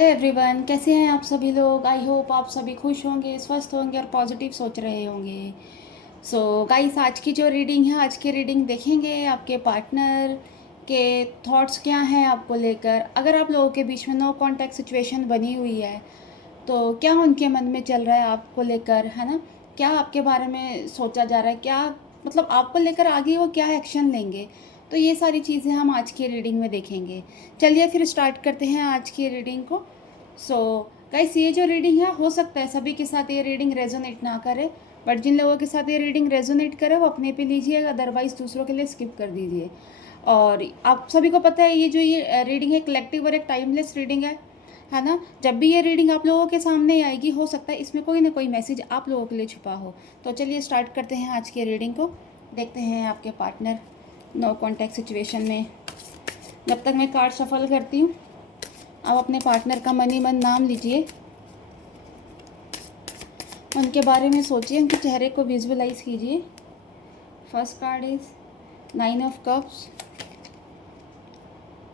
Hello everyone, कैसे हैं आप सभी लोग। आई होप आप सभी खुश होंगे, स्वस्थ होंगे और पॉजिटिव सोच रहे होंगे। सो गाइस, आज की जो रीडिंग है, आज की रीडिंग देखेंगे आपके पार्टनर के थॉट्स क्या हैं आपको लेकर। अगर आप लोगों के बीच में नो कांटेक्ट सिचुएशन बनी हुई है तो क्या उनके मन में चल रहा है आपको लेकर, है ना। क्या आपके बारे में सोचा जा रहा है, क्या मतलब आपको लेकर आगे वो क्या एक्शन लेंगे। तो ये सारी चीज़ें हम आज की रीडिंग में देखेंगे। चलिए फिर स्टार्ट करते हैं आज की रीडिंग को। सो गाइस, ये जो रीडिंग है, हो सकता है सभी के साथ ये रीडिंग रेजोनेट ना करे, बट जिन लोगों के साथ ये रीडिंग रेजोनेट करे वो अपने पे लीजिएगा, अदरवाइज दूसरों के लिए स्किप कर दीजिए। और आप सभी को पता है ये जो ये रीडिंग है कलेक्टिव और एक टाइमलेस रीडिंग है ना। जब भी ये रीडिंग आप लोगों के सामने आएगी, हो सकता है इसमें कोई ना कोई मैसेज आप लोगों के लिए छुपा हो। तो चलिए स्टार्ट करते हैं आज की रीडिंग को। देखते हैं आपके पार्टनर नो कॉन्टैक्ट सिचुएशन में। जब तक मैं कार्ड शफल करती हूँ, आप अपने पार्टनर का मन ही मन नाम लीजिए, उनके बारे में सोचिए, उनके चेहरे को विजुअलाइज कीजिए। First card is 9 of cups,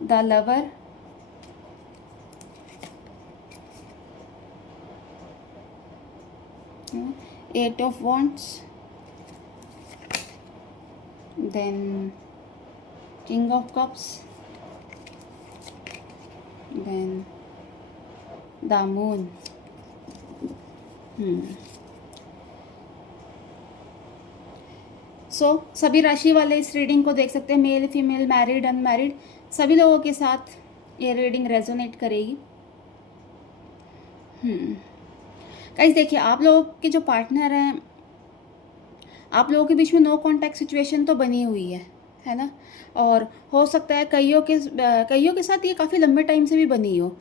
the lover, 8 of wands, then king of cups, then the moon. सो सभी राशि वाले इस रीडिंग को देख सकते हैं, मेल फीमेल, मैरिड अनमैरिड, सभी लोगों के साथ ये रीडिंग रेजोनेट करेगी। गाइस देखिए, आप लोगों के जो पार्टनर हैं, आप लोगों के बीच में नो कांटेक्ट सिचुएशन तो बनी हुई है ना। और हो सकता है कईयों के साथ ये काफ़ी लंबे टाइम से भी बनी हो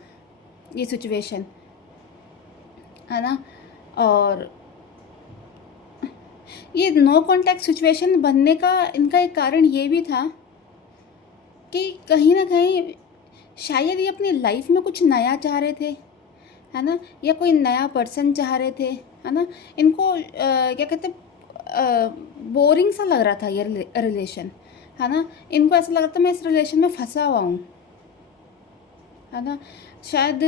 ये सिचुएशन, है ना। और ये नो कांटेक्ट सिचुएशन बनने का इनका एक कारण ये भी था कि कहीं ना कहीं शायद ये अपनी लाइफ में कुछ नया चाह रहे थे, है ना, या कोई नया पर्सन चाह रहे थे, है ना। इनको क्या कहते हैं, बोरिंग सा लग रहा था ये रिलेशन, है ना। इनको ऐसा लग रहा था मैं इस रिलेशन में फंसा हुआ हूँ, है ना। शायद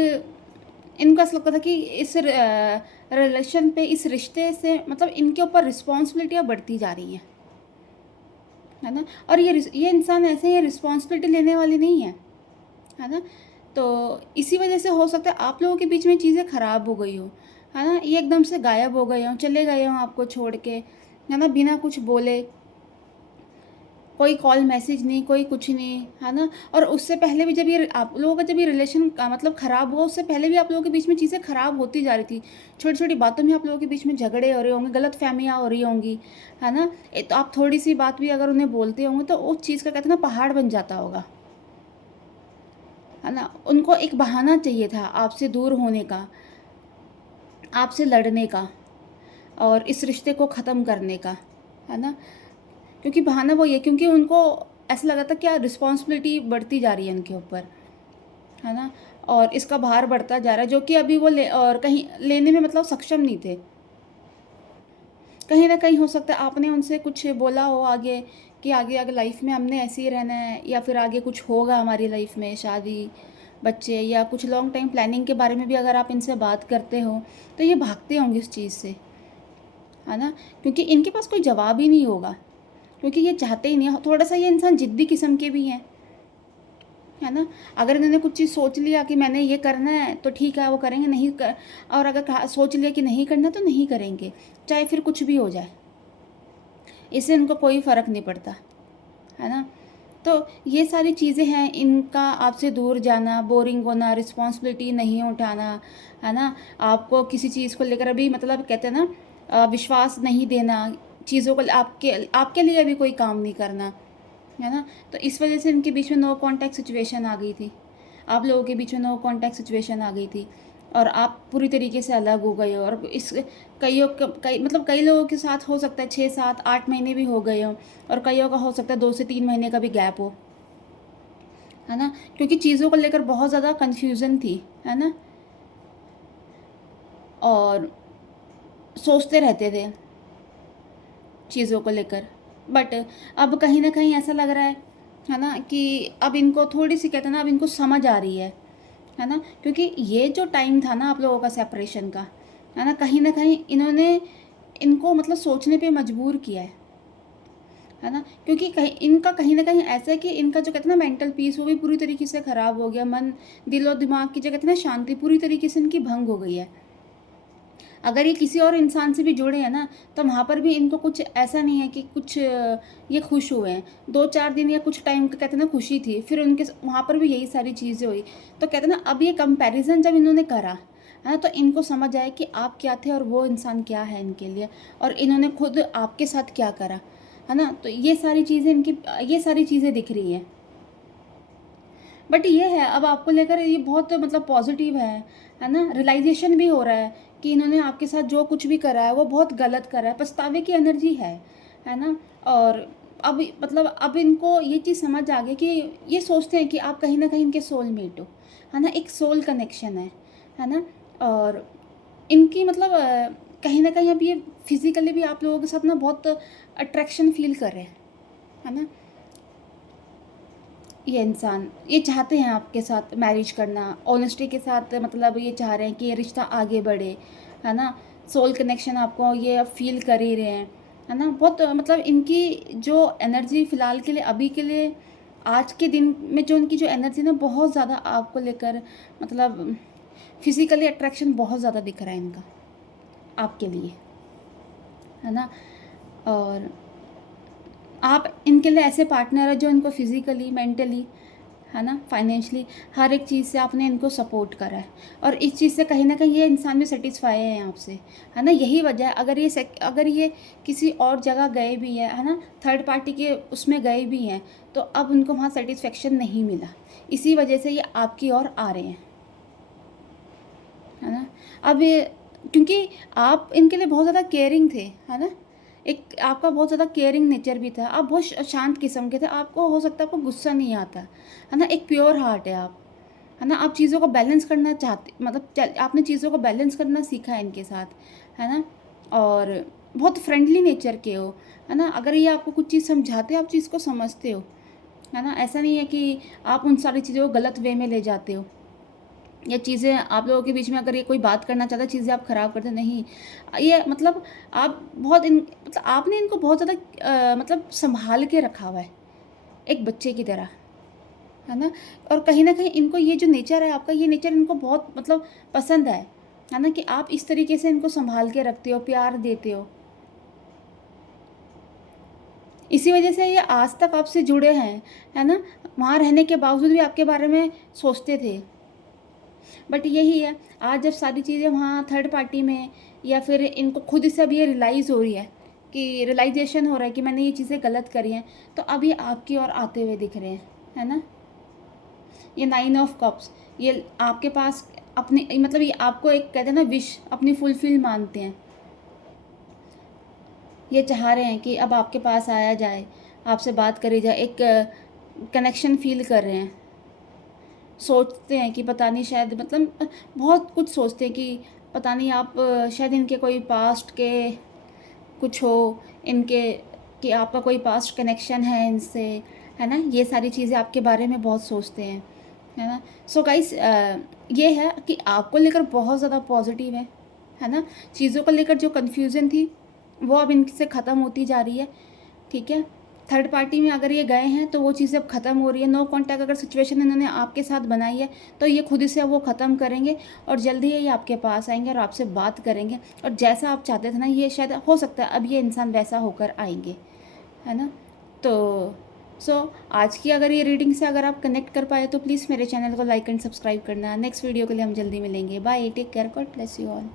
इनको ऐसा लगता था कि इस रिलेशन पे, इस रिश्ते से मतलब इनके ऊपर रिस्पॉन्सिबिलिटियाँ बढ़ती जा रही हैं, है ना। और ये इंसान ऐसे ही रिस्पॉन्सिबिलिटी लेने वाली नहीं है ना। तो इसी वजह से हो सकता है आप लोगों के बीच में चीज़ें ख़राब हो गई हो, है ना। ये एकदम से गायब हो गए हों, चले गए हों आपको छोड़ के, है ना, बिना कुछ बोले। कोई कॉल मैसेज नहीं, कोई कुछ नहीं, है ना। और उससे पहले भी जब ये आप लोगों का जब ये रिलेशन का मतलब ख़राब हुआ, उससे पहले भी आप लोगों के बीच में चीज़ें ख़राब होती जा रही थी। छोटी छोटी बातों में आप लोगों के बीच में झगड़े हो रहे होंगे, गलत फहमियाँ हो रही होंगी, है ना। तो आप थोड़ी सी बात भी अगर उन्हें बोलते होंगे तो उस चीज़ का कहते हैं ना पहाड़ बन जाता होगा, है ना। उनको एक बहाना चाहिए था आपसे दूर होने का, आपसे लड़ने का और इस रिश्ते को ख़त्म करने का, है ना। क्योंकि बहाना वो ये, क्योंकि उनको ऐसा लगा था क्या रिस्पॉन्सिबिलिटी बढ़ती जा रही है उनके ऊपर, है ना। और इसका भार बढ़ता जा रहा है, जो कि अभी वो और कहीं लेने में मतलब सक्षम नहीं थे। कहीं ना कहीं हो सकता है आपने उनसे कुछ बोला हो आगे कि आगे आगे लाइफ में हमने ऐसे ही रहना है, या फिर आगे कुछ होगा हमारी लाइफ में, शादी, बच्चे, या कुछ लॉन्ग टाइम प्लानिंग के बारे में भी अगर आप इनसे बात करते हो तो ये भागते होंगे उस चीज़ से, है ना। क्योंकि इनके पास कोई जवाब ही नहीं होगा, क्योंकि ये चाहते ही नहीं। थोड़ा सा ये इंसान जिद्दी किस्म के भी हैं, है ना। अगर इन्होंने कुछ चीज़ सोच लिया कि मैंने ये करना है तो ठीक है वो करेंगे, नहीं कर, और अगर सोच लिया कि नहीं करना तो नहीं करेंगे, चाहे फिर कुछ भी हो जाए, इससे इनको कोई फ़र्क नहीं पड़ता, है ना। तो ये सारी चीज़ें हैं, इनका आपसे दूर जाना, बोरिंग होना, रिस्पॉन्सिबिलिटी नहीं उठाना, है ना। आपको किसी चीज़ को लेकर अभी मतलब कहते हैं ना विश्वास नहीं देना, चीज़ों को आपके आपके लिए भी कोई काम नहीं करना, है ना। तो इस वजह से इनके बीच में नो कांटेक्ट सिचुएशन आ गई थी, आप लोगों के बीच में नो कांटेक्ट सिचुएशन आ गई थी, और आप पूरी तरीके से अलग हो गए हो। और इस कई लोगों के साथ हो सकता है 6 7 8 महीने भी हो गए हो, और कईयों का हो सकता है 2 से 3 महीने का भी गैप हो, है ना। क्योंकि चीज़ों को लेकर बहुत ज़्यादा कन्फ्यूज़न थी, है ना, और सोचते रहते थे चीज़ों को लेकर। बट अब कहीं ना कहीं ऐसा लग रहा है ना, कि अब इनको थोड़ी सी कहते हैं ना, अब इनको समझ आ रही है है ना? क्योंकि ये जो टाइम था ना आप लोगों का सेपरेशन का, है ना? कहीं न कहीं इन्होंने इनको मतलब सोचने पे मजबूर किया है ना? क्योंकि इनका कहीं न कहीं ऐसा है कि इनका जो कहते हैं ना मेंटल पीस वो भी पूरी तरीके से ख़राब हो गया। मन, दिल और दिमाग की जो कहते हैं ना शांति पूरी तरीके से इनकी भंग हो गई है। अगर ये किसी और इंसान से भी जुड़े हैं ना, तो वहाँ पर भी इनको कुछ ऐसा नहीं है कि कुछ ये खुश हुए हैं। 2-4 दिन या कुछ टाइम का कहते हैं ना खुशी थी, फिर उनके वहाँ पर भी यही सारी चीज़ें हुई। तो कहते हैं ना अब ये कंपैरिज़न जब इन्होंने करा, है ना? तो इनको समझ आया कि आप क्या थे और वो इंसान क्या है इनके लिए, और इन्होंने खुद आपके साथ क्या करा, है ना? तो ये सारी चीज़ें दिख रही हैं। बट ये है अब आपको लेकर ये बहुत मतलब पॉजिटिव है ना? रियलाइज़ेशन भी हो रहा है कि इन्होंने आपके साथ जो कुछ भी करा है वो बहुत गलत करा है, पछतावे की एनर्जी है ना? और अब मतलब अब इनको ये चीज़ समझ आ गई कि ये सोचते हैं कि आप कहीं न कहीं इनके सोलमेट हो, है ना? एक सोल कनेक्शन है ना? और इनकी मतलब कहीं न कहीं अब ये फिज़िकली भी आप लोगों के साथ ना बहुत अट्रैक्शन फ़ील कर रहे हैं, है ना? ये इंसान ये चाहते हैं आपके साथ मैरिज करना, ऑनेस्टी के साथ मतलब ये चाह रहे हैं कि ये रिश्ता आगे बढ़े, है ना? सोल कनेक्शन आपको ये अब फ़ील कर ही रहे हैं, है ना? बहुत मतलब इनकी जो एनर्जी फ़िलहाल के लिए अभी के लिए आज के दिन में जो इनकी जो एनर्जी ना बहुत ज़्यादा आपको लेकर मतलब फिज़िकली अट्रैक्शन बहुत ज़्यादा दिख रहा है इनका, आपके लिए, है ना? और आप इनके लिए ऐसे पार्टनर हैं जो इनको फिज़िकली, मेंटली, है ना, फाइनेंशियली हर एक चीज़ से आपने इनको सपोर्ट करा है, और इस चीज़ से कहीं न कहीं ये इंसान भी सैटिस्फाई है आपसे, है ना? यही वजह है अगर ये किसी और जगह गए भी हैं, है ना, थर्ड पार्टी के उसमें गए भी हैं, तो अब उनको वहाँ सैटिस्फैक्शन नहीं मिला। इसी वजह से ये आपकी ओर आ रहे हैं, है ना? अब ये क्योंकि आप इनके लिए बहुत ज़्यादा केयरिंग थे, है ना? एक आपका बहुत ज़्यादा केयरिंग नेचर भी था, आप बहुत शांत किस्म के थे, आपको हो सकता है आपको गुस्सा नहीं आता, है ना? एक प्योर हार्ट है आप, है ना? आप चीज़ों को बैलेंस करना चाहते मतलब आपने चीज़ों को बैलेंस करना सीखा है इनके साथ, है ना? और बहुत फ्रेंडली नेचर के हो, है ना? अगर ये आपको कुछ चीज़ समझाते हैं, आप चीज़ को समझते हो, है ना? ऐसा नहीं है कि आप उन सारी चीज़ों को गलत वे में ले जाते हो, या चीज़ें आप लोगों के बीच में अगर ये कोई बात करना चाहता है, चीज़ें आप ख़राब करते नहीं। ये मतलब आप बहुत मतलब आपने इनको बहुत ज़्यादा मतलब सँभाल के रखा हुआ है, एक बच्चे की तरह, है ना? और कहीं न कहीं इनको ये जो नेचर है आपका, ये नेचर इनको बहुत मतलब पसंद है ना? कि आप इस तरीके से इनको सँभाल के रखते हो, प्यार देते हो। इसी वजह से ये आज तक आपसे जुड़े हैं, है ना? वहाँ रहने के बावजूद भी आपके बारे में सोचते थे। बट यही है, आज जब सारी चीज़ें वहाँ थर्ड पार्टी में, या फिर इनको खुद से अब ये रियलाइज़ हो रही है कि रियलाइजेशन हो रहा है कि मैंने ये चीज़ें गलत करी हैं, तो अब ये आपकी ओर आते हुए दिख रहे हैं, है ना? ये 9 ऑफ कप्स, ये आपके पास अपने मतलब ये आपको एक कहते हैं ना विश अपनी फुलफिल मानते हैं। ये चाह रहे हैं कि अब आपके पास आया जाए, आपसे बात करी जाए, एक कनेक्शन फ़ील कर रहे हैं। सोचते हैं कि पता नहीं शायद मतलब बहुत कुछ सोचते हैं कि पता नहीं आप शायद इनके कोई पास्ट के कुछ हो, इनके कि आपका कोई पास्ट कनेक्शन है इनसे, है ना? ये सारी चीज़ें आपके बारे में बहुत सोचते हैं, है ना? सो गाइस ये है कि आपको लेकर बहुत ज़्यादा पॉजिटिव है ना? चीज़ों को लेकर जो कन्फ्यूज़न थी वो अब इनसे ख़त्म होती जा रही है, ठीक है? थर्ड पार्टी में अगर ये गए हैं तो वो चीज़ें अब ख़त्म हो रही है। नो कॉन्टैक्ट अगर सिचुएशन इन्होंने आपके साथ बनाई है तो ये खुद से अब वो ख़त्म करेंगे, और जल्दी ही ये आपके पास आएँगे और आपसे बात करेंगे, और जैसा आप चाहते थे ना, ये शायद हो सकता है अब ये इंसान वैसा होकर आएँगे, है ना? तो आज की अगर ये रीडिंग से अगर आप कनेक्ट कर पाए तो प्लीज़ मेरे चैनल को लाइक एंड सब्सक्राइब करना। नेक्स्ट वीडियो के लिए हम जल्दी मिलेंगे। Bye, take care, God bless you all.